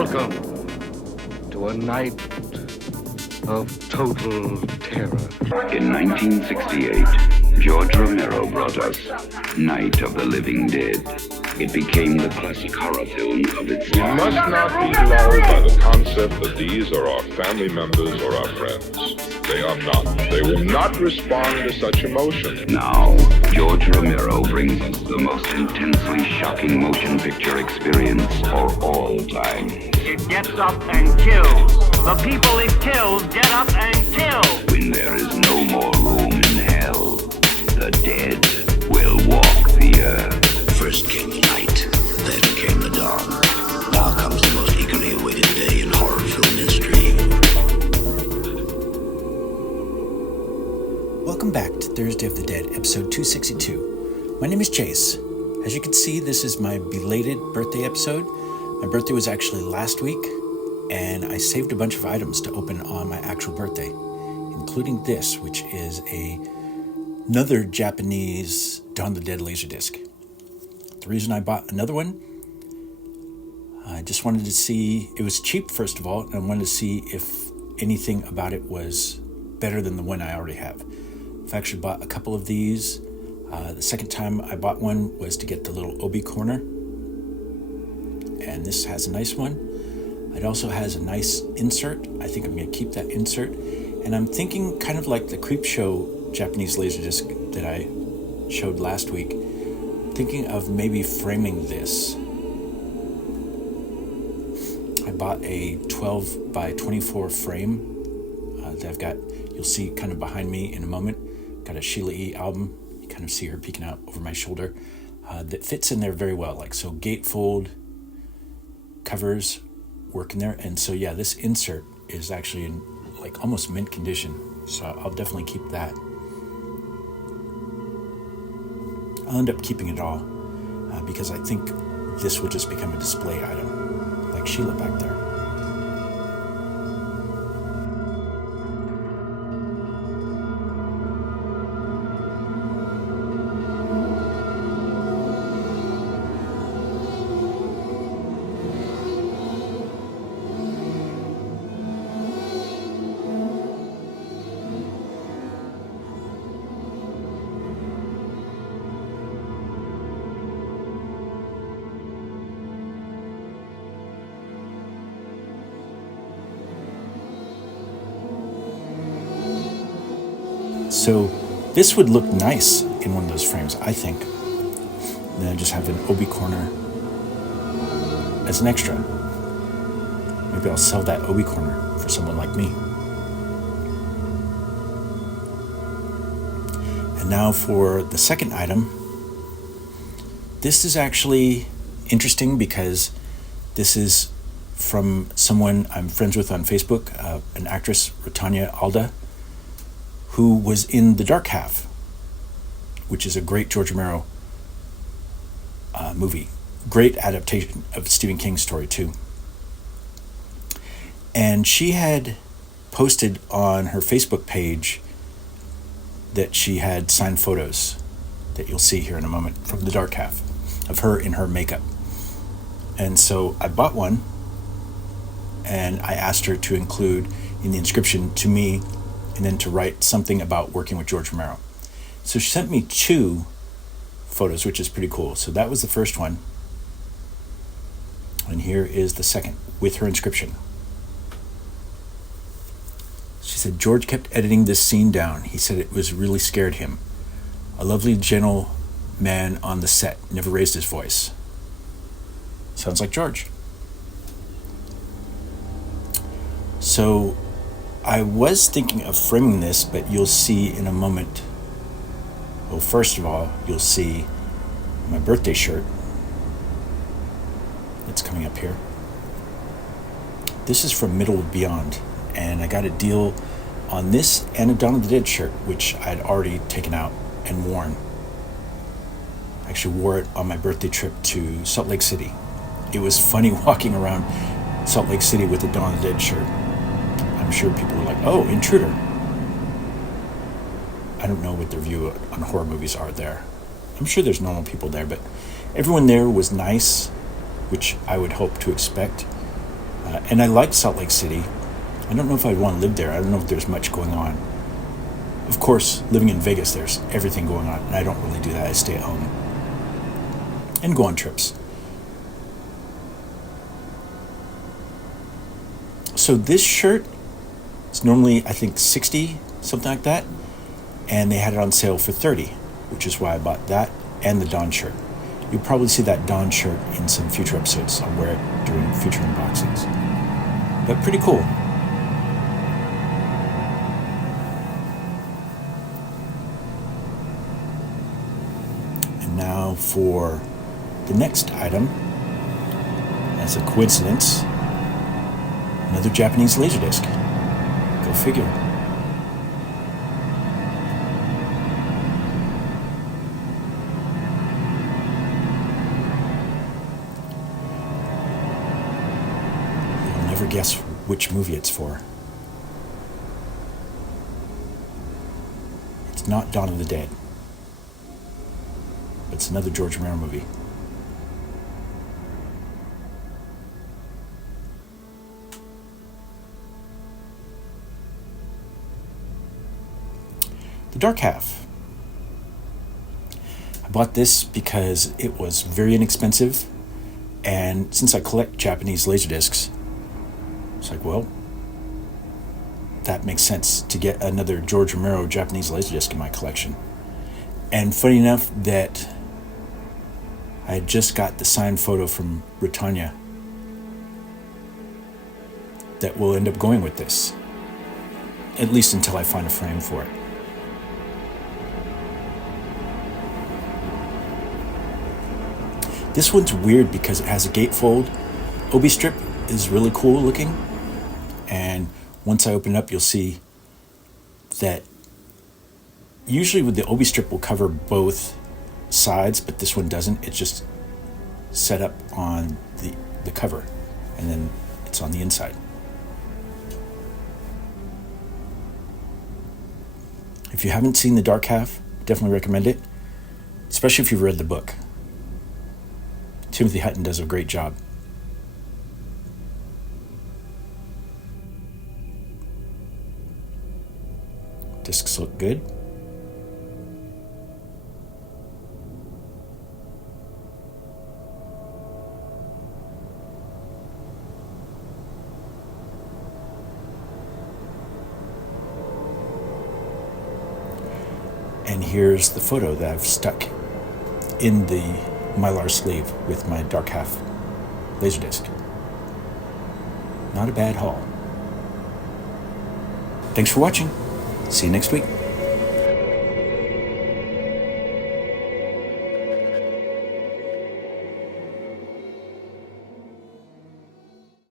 Welcome to a night of total terror. In 1968, George Romero brought us Night of the Living Dead. It became the classic horror film of its time. We must not be lulled by the concept that these are our family members or our friends. They are not. They will not respond to such emotion. Now, George Romero brings us the most intensely shocking motion picture experience for all time. It gets up and kills. The people it kills get up and kill. When there is no more room in hell, the dead will walk the earth. First came the night, then came the dawn. Now comes the most eagerly awaited day in horror film history. Welcome back to Thursday of the Dead, episode 262. My name is Chase. As you can see, this is my belated birthday episode. My birthday was actually last week, and I saved a bunch of items to open on my actual birthday, including this, which is another Japanese Dawn of the Dead Laserdisc. The reason I bought another one, I just wanted to see, it was cheap first of all, and I wanted to see if anything about it was better than the one I already have. I've actually bought a couple of these. The second time I bought one was to get the little Obi corner, and this has a nice one. It also has a nice insert. I think I'm going to keep that insert, and I'm thinking kind of like the Creepshow Japanese Laserdisc that I showed last week, thinking of maybe framing this. I bought a 12 by 24 frame that I've got, you'll see kind of behind me in a moment. Got a Sheila E. album. You kind of see her peeking out over my shoulder. That fits in there very well. Like, so gatefold covers work in there. And so, yeah, this insert is actually in like almost mint condition. So I'll definitely keep that. I'll end up keeping it all because I think this will just become a display item, like Sheila back there. So this would look nice in one of those frames, I think. And then I just have an Obi corner as an extra. Maybe I'll sell that Obi corner for someone like me. And now for the second item. This is actually interesting because this is from someone I'm friends with on Facebook, an actress, Rotanya Alda, who was in The Dark Half, which is a great George Romero movie. Great adaptation of Stephen King's story, too. And she had posted on her Facebook page that she had signed photos that you'll see here in a moment from The Dark Half of her in her makeup. And so I bought one, and I asked her to include in the inscription to me and then to write something about working with George Romero. So she sent me 2 photos, which is pretty cool. So that was the first one. And here is the second with her inscription. She said, George kept editing this scene down. He said it was really scared him. A lovely, gentle man on the set, never raised his voice. Sounds like George. So I was thinking of framing this, but you'll see in a moment. Well, first of all, you'll see my birthday shirt. It's coming up here. This is from Middle of Beyond, and I got a deal on this and a Dawn of the Dead shirt, which I'd already taken out and worn. I actually wore it on my birthday trip to Salt Lake City. It was funny walking around Salt Lake City with a Dawn of the Dead shirt. I'm sure people were like, oh, intruder. I don't know what their view on horror movies are there. I'm sure there's normal people there, but everyone there was nice, which I would hope to expect. And I like Salt Lake City. I don't know if I'd want to live there. I don't know if there's much going on. Of course, living in Vegas, there's everything going on, and I don't really do that. I stay at home and go on trips. So this shirt is normally, I think, $60, something like that, and they had it on sale for $30, which is why I bought that and the Dawn shirt. You'll probably see that Dawn shirt in some future episodes. I'll wear it during future unboxings. But pretty cool. And now for the next item. As a coincidence, another Japanese Laserdisc. Go figure. You'll never guess which movie it's for. It's not Dawn of the Dead. It's another George Romero movie. The Dark Half. I bought this because it was very inexpensive, and since I collect Japanese Laserdiscs, it's like, well, that makes sense to get another George Romero Japanese Laserdisc in my collection. And funny enough that I had just got the signed photo from Britannia that will end up going with this, at least until I find a frame for it. This one's weird because it has a gatefold. Obi strip is really cool looking, and once I open it up, you'll see that usually with the Obi strip will cover both sides, but this one doesn't. It's just set up on the cover, and then it's on the inside. If you haven't seen The Dark Half, definitely recommend it, especially if you've read the book. Timothy Hutton does a great job. Discs look good. And here's the photo that I've stuck in the Mylar sleeve with my Dark Half Laserdisc. Not a bad haul. Thanks for watching. See you next week.